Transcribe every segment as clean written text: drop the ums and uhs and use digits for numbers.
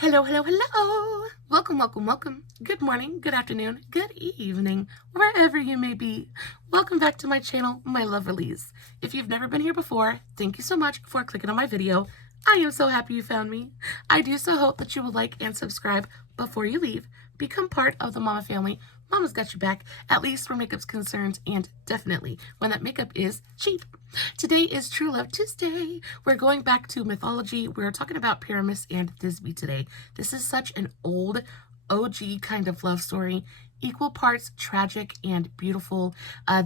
Hello, hello, hello. Welcome, welcome, welcome. Good morning, good afternoon, good evening, wherever you may be. Welcome back to my channel, my lovelies. If you've never been here before, thank you so much for clicking on my video. I am so happy you found me. I do so hope that you will like and subscribe before you leave. Become part of the Mama family. Mama's got your back, at least where makeup's concerned, and definitely when that makeup is cheap. Today is True Love Tuesday. We're going back to mythology. We're talking about Pyramus and Thisbe today. This is such an old, OG kind of love story, equal parts tragic and beautiful.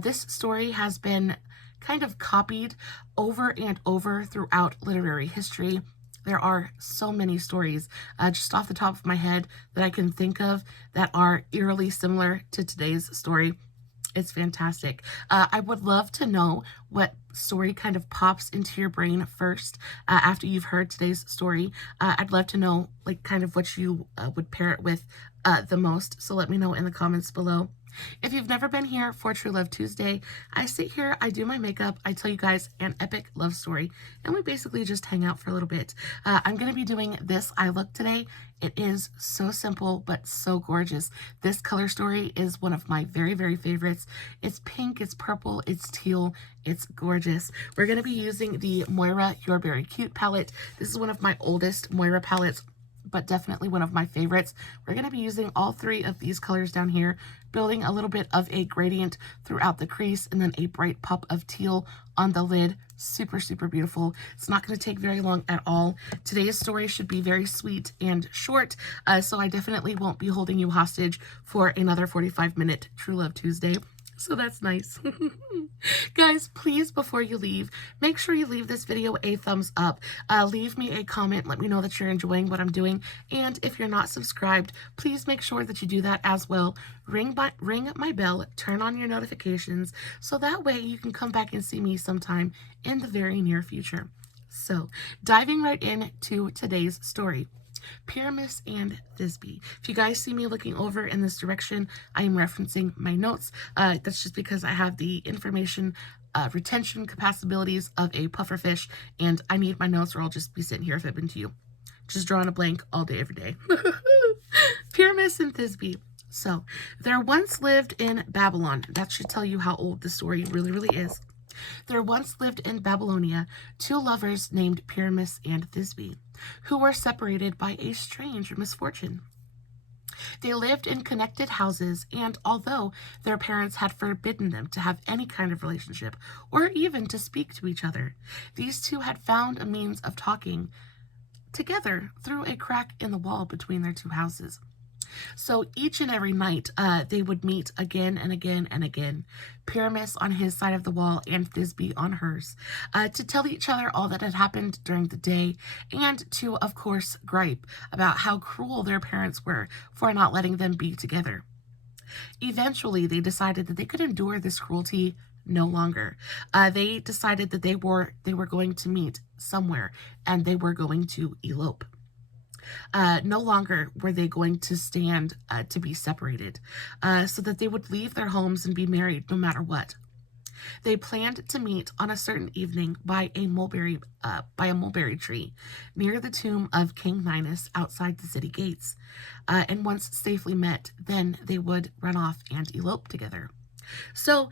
This story has been kind of copied over and over throughout literary history. There are so many stories just off the top of my head that I can think of that are eerily similar to today's story. It's fantastic. I would love to know what story kind of pops into your brain first after you've heard today's story. I'd love to know like kind of what you would pair it with the most. So let me know in the comments below. If you've never been here for True Love Tuesday, I sit here, I do my makeup, I tell you guys an epic love story, and we basically just hang out for a little bit. I'm going to be doing this eye look today. It is so simple, but so gorgeous. This color story is one of my very, very favorites. It's pink, it's purple, it's teal, it's gorgeous. We're going to be using the Moira You're Very Cute palette. This is one of my oldest Moira palettes, but definitely one of my favorites. We're going to be using all three of these colors down here, building a little bit of a gradient throughout the crease and then a bright pop of teal on the lid. Super, super beautiful. It's not going to take very long at all. Today's story should be very sweet and short, so I definitely won't be holding you hostage for another 45-minute True Love Tuesday. So that's nice. Guys, please, before you leave, make sure you leave this video a thumbs up. Leave me a comment. Let me know that you're enjoying what I'm doing. And if you're not subscribed, please make sure that you do that as well. Ring my bell, turn on your notifications, so that way you can come back and see me sometime in the very near future. So, diving right into today's story. Pyramus and Thisbe. If you guys see me looking over in this direction, I am referencing my notes. That's just because I have the information retention capabilities of a pufferfish, and I need my notes or I'll just be sitting here fibbing to you. Just drawing a blank all day, every day. Pyramus and Thisbe. So, there once lived in Babylon. That should tell you how old the story really, really is. There once lived in Babylonia two lovers named Pyramus and Thisbe, who were separated by a strange misfortune. They lived in connected houses, and although their parents had forbidden them to have any kind of relationship or even to speak to each other, these two had found a means of talking together through a crack in the wall between their two houses. So each and every night, they would meet again and again and again, Pyramus on his side of the wall and Thisbe on hers, to tell each other all that had happened during the day and to, of course, gripe about how cruel their parents were for not letting them be together. Eventually, they decided that they could endure this cruelty no longer. They decided that they were going to meet somewhere and they were going to elope. No longer were they going to stand to be separated, so that they would leave their homes and be married no matter what. They planned to meet on a certain evening by a mulberry tree near the tomb of King Minos outside the city gates. And once safely met, then they would run off and elope together. So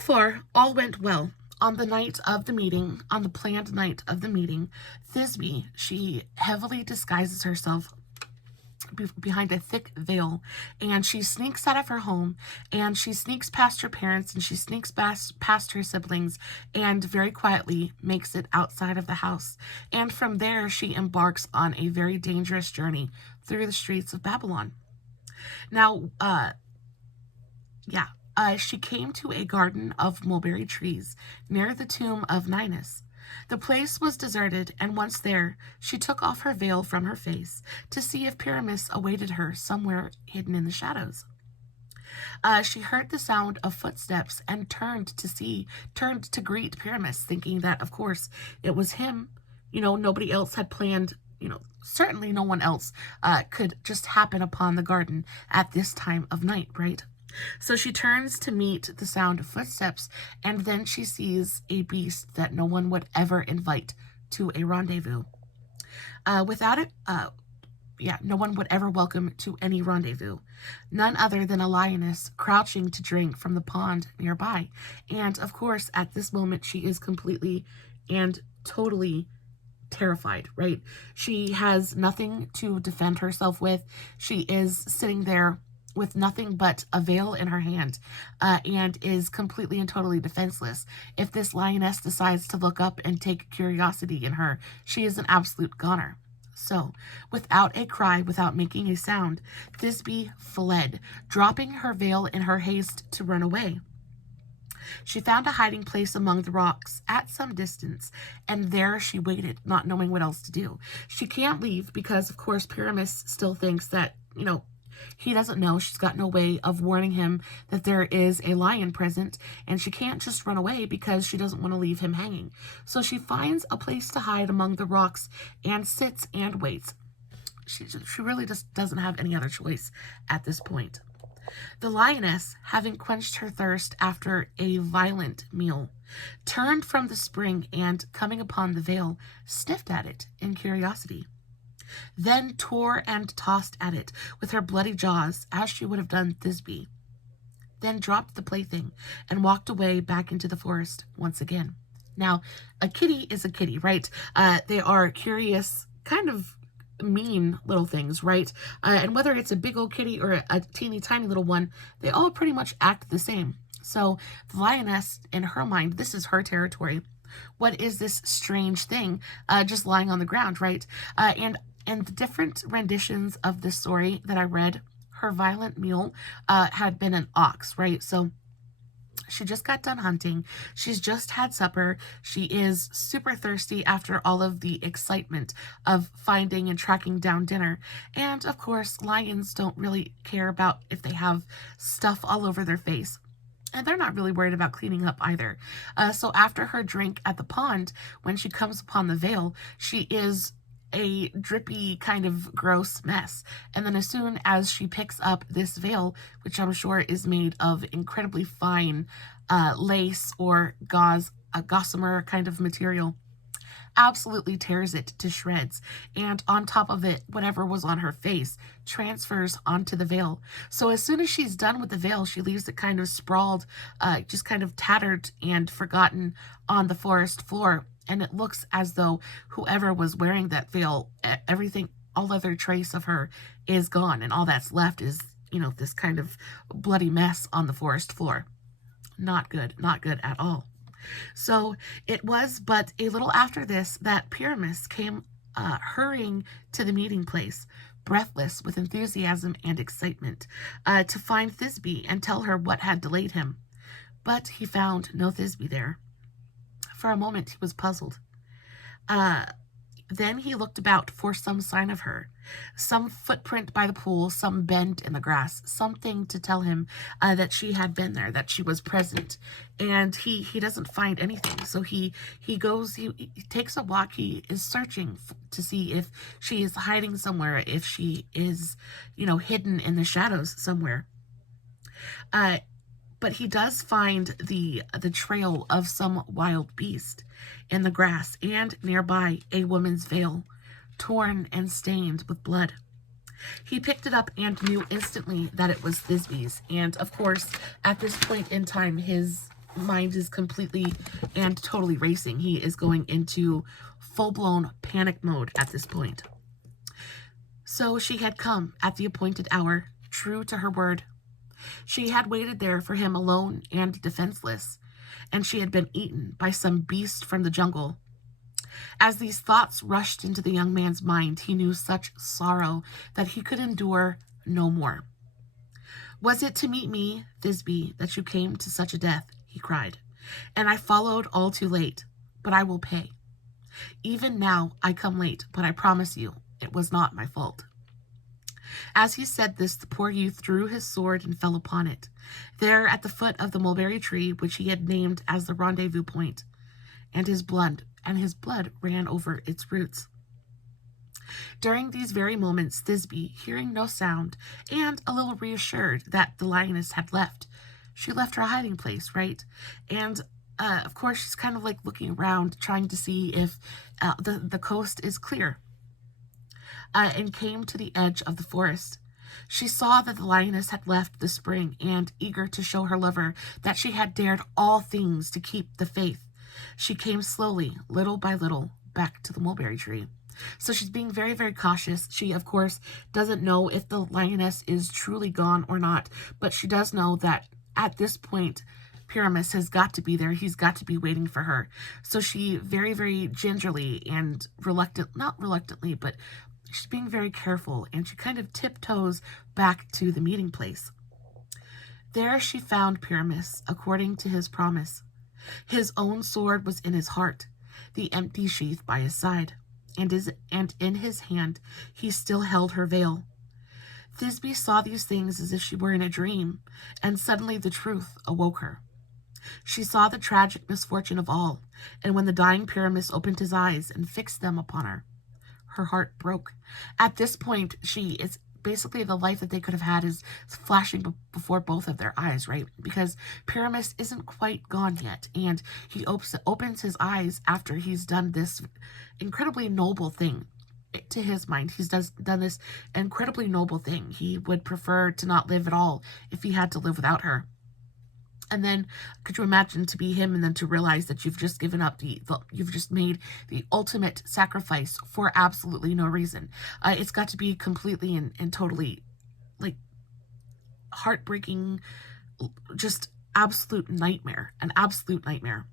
far, all went well. On the night of the meeting, on the planned night of the meeting, Thisbe, she heavily disguises herself behind a thick veil, and she sneaks out of her home, and she sneaks past her parents, and she sneaks past her siblings, and very quietly makes it outside of the house. And from there, she embarks on a very dangerous journey through the streets of Babylon. Now, she came to a garden of mulberry trees near the tomb of Minos. The place was deserted, and once there, she took off her veil from her face to see if Pyramus awaited her somewhere hidden in the shadows. She heard the sound of footsteps and turned to greet Pyramus, thinking that, of course, it was him. Nobody else had planned, certainly no one else could just happen upon the garden at this time of night, right? So she turns to meet the sound of footsteps, and then she sees a beast that no one would ever invite to a rendezvous. yeah, no one would ever welcome to any rendezvous. None other than a lioness crouching to drink from the pond nearby. And of course, at this moment, she is completely and totally terrified, right? She has nothing to defend herself with. She is sitting there with nothing but a veil in her hand, and is completely and totally defenseless. If this lioness decides to look up and take curiosity in her, she is an absolute goner. So, without a cry, without making a sound, Thisbe fled, dropping her veil in her haste to run away. She found a hiding place among the rocks at some distance, and there she waited, not knowing what else to do. She can't leave because, of course, Pyramus still thinks that, he doesn't know. She's got no way of warning him that there is a lion present, and she can't just run away because she doesn't want to leave him hanging. So she finds a place to hide among the rocks and sits and waits. She really just doesn't have any other choice at this point. The lioness, having quenched her thirst after a violent meal, turned from the spring and, coming upon the veil, sniffed at it in curiosity. Then tore and tossed at it with her bloody jaws, as she would have done Thisbe. Then dropped the plaything and walked away back into the forest once again. Now, a kitty is a kitty, right? They are curious, kind of mean little things, right? And whether it's a big old kitty or a teeny tiny little one, they all pretty much act the same. So the lioness, in her mind, this is her territory. What is this strange thing just lying on the ground, right? And the different renditions of this story that I read, her violent meal had been an ox, right? So she just got done hunting. She's just had supper. She is super thirsty after all of the excitement of finding and tracking down dinner. And of course, lions don't really care about if they have stuff all over their face. And they're not really worried about cleaning up either. So after her drink at the pond, when she comes upon the veil, she is a drippy kind of gross mess. And then as soon as she picks up this veil, which I'm sure is made of incredibly fine lace or gauze, a gossamer kind of material, absolutely tears it to shreds. And on top of it, whatever was on her face transfers onto the veil. So as soon as she's done with the veil, she leaves it kind of sprawled, just kind of tattered and forgotten on the forest floor. And it looks as though whoever was wearing that veil, everything, all other trace of her is gone. And all that's left is, this kind of bloody mess on the forest floor. Not good at all. So it was but a little after this that Pyramus came hurrying to the meeting place, breathless with enthusiasm and excitement, to find Thisbe and tell her what had delayed him. But he found no Thisbe there. For a moment he was puzzled. Then he looked about for some sign of her, some footprint by the pool, some bend in the grass, something to tell him that she had been there, that she was present. And he doesn't find anything. So he goes, he takes a walk. He is searching to see if she is hiding somewhere, if she is, hidden in the shadows somewhere. But he does find the trail of some wild beast in the grass, and nearby a woman's veil, torn and stained with blood. He picked it up and knew instantly that it was Thisbe's. And of course, at this point in time, his mind is completely and totally racing. He is going into full-blown panic mode at this point. So she had come at the appointed hour, true to her word. She had waited there for him alone and defenseless, and she had been eaten by some beast from the jungle. As these thoughts rushed into the young man's mind, he knew such sorrow that he could endure no more. "Was it to meet me, Thisbe, that you came to such a death?" he cried. "And I followed all too late, but I will pay. Even now I come late, but I promise you it was not my fault." As he said this, the poor youth drew his sword and fell upon it, there at the foot of the mulberry tree which he had named as the rendezvous point, and his blood ran over its roots. During these very moments, Thisbe, hearing no sound, and a little reassured that the lioness had left, she left her hiding place, right? And of course, she's kind of like looking around, trying to see if the coast is clear. and came to the edge of the forest. She saw that the lioness had left the spring, and, eager to show her lover that she had dared all things to keep the faith, she came slowly, little by little, back to the mulberry tree. So she's being very, very cautious. She, of course, doesn't know if the lioness is truly gone or not, but she does know that at this point, Pyramus has got to be there. He's got to be waiting for her. So she very, very gingerly and not reluctantly, but she's being very careful, and she kind of tiptoes back to the meeting place. There she found Pyramus, according to his promise. His own sword was in his heart, the empty sheath by his side, and in his hand he still held her veil. Thisbe saw these things as if she were in a dream, and suddenly the truth awoke her. She saw the tragic misfortune of all, and when the dying Pyramus opened his eyes and fixed them upon her, her heart broke. At this point, it's basically the life that they could have had is flashing before both of their eyes, right? Because Pyramus isn't quite gone yet, and he opens his eyes after he's done this incredibly noble thing. To his mind, he's done this incredibly noble thing. He would prefer to not live at all if he had to live without her. And then, could you imagine to be him and then to realize that you've just given up you've just made the ultimate sacrifice for absolutely no reason? It's got to be completely and totally, like, heartbreaking, just absolute nightmare, an absolute nightmare.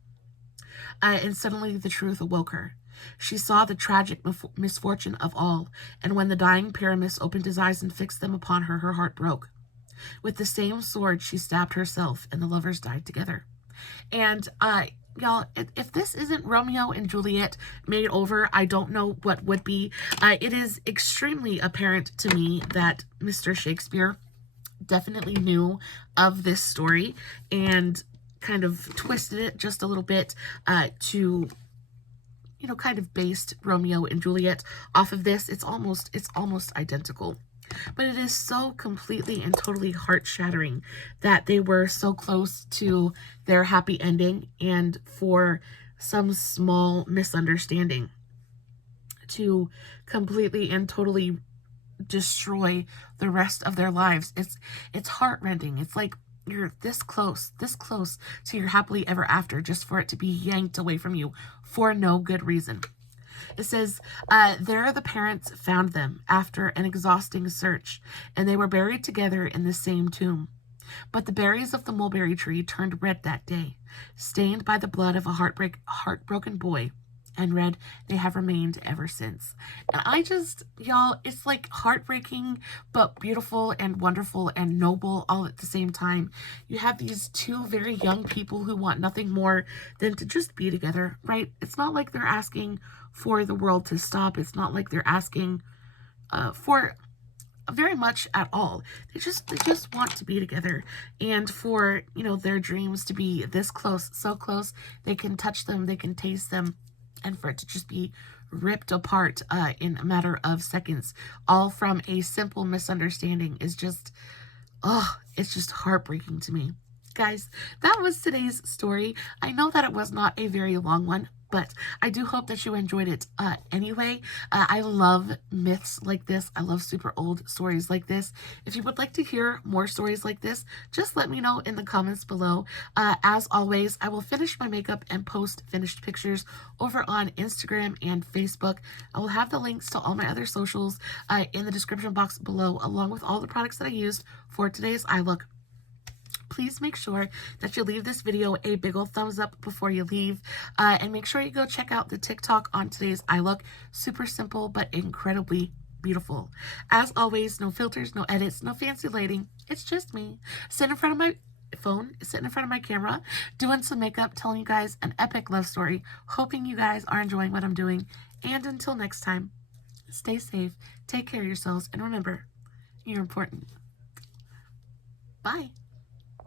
And suddenly the truth awoke her. She saw the tragic misfortune of all, and when the dying Pyramus opened his eyes and fixed them upon her, her heart broke. With the same sword, she stabbed herself, and the lovers died together. And, y'all, if this isn't Romeo and Juliet made over, I don't know what would be. It is extremely apparent to me that Mr. Shakespeare definitely knew of this story and kind of twisted it just a little bit to, you know, kind of based Romeo and Juliet off of this. It's almost identical. But it is so completely and totally heart-shattering that they were so close to their happy ending, and for some small misunderstanding to completely and totally destroy the rest of their lives. It's heart-rending. It's like you're this close to your happily ever after, just for it to be yanked away from you for no good reason. It says, there the parents found them after an exhausting search, and they were buried together in the same tomb. But the berries of the mulberry tree turned red that day, stained by the blood of a heartbroken boy, and red they have remained ever since. And y'all, it's like heartbreaking, but beautiful and wonderful and noble all at the same time. You have these two very young people who want nothing more than to just be together, right? It's not like they're asking for the world to stop. It's not like they're asking for very much at all. They just want to be together, and for, you know, their dreams to be this close, so close, they can touch them, they can taste them, and for it to just be ripped apart in a matter of seconds, all from a simple misunderstanding, is just, it's just heartbreaking to me. Guys, that was today's story. I know that it was not a very long one, but I do hope that you enjoyed it anyway. I love myths like this. I love super old stories like this. If you would like to hear more stories like this, just let me know in the comments below. As always, I will finish my makeup and post finished pictures over on Instagram and Facebook. I will have the links to all my other socials in the description box below, along with all the products that I used for today's eye look. Please make sure that you leave this video a big old thumbs up before you leave, and make sure you go check out the TikTok on today's eye look. Super simple, but incredibly beautiful. As always, no filters, no edits, no fancy lighting. It's just me sitting in front of my phone, sitting in front of my camera, doing some makeup, telling you guys an epic love story, hoping you guys are enjoying what I'm doing. And until next time, stay safe, take care of yourselves, and remember, you're important. Bye.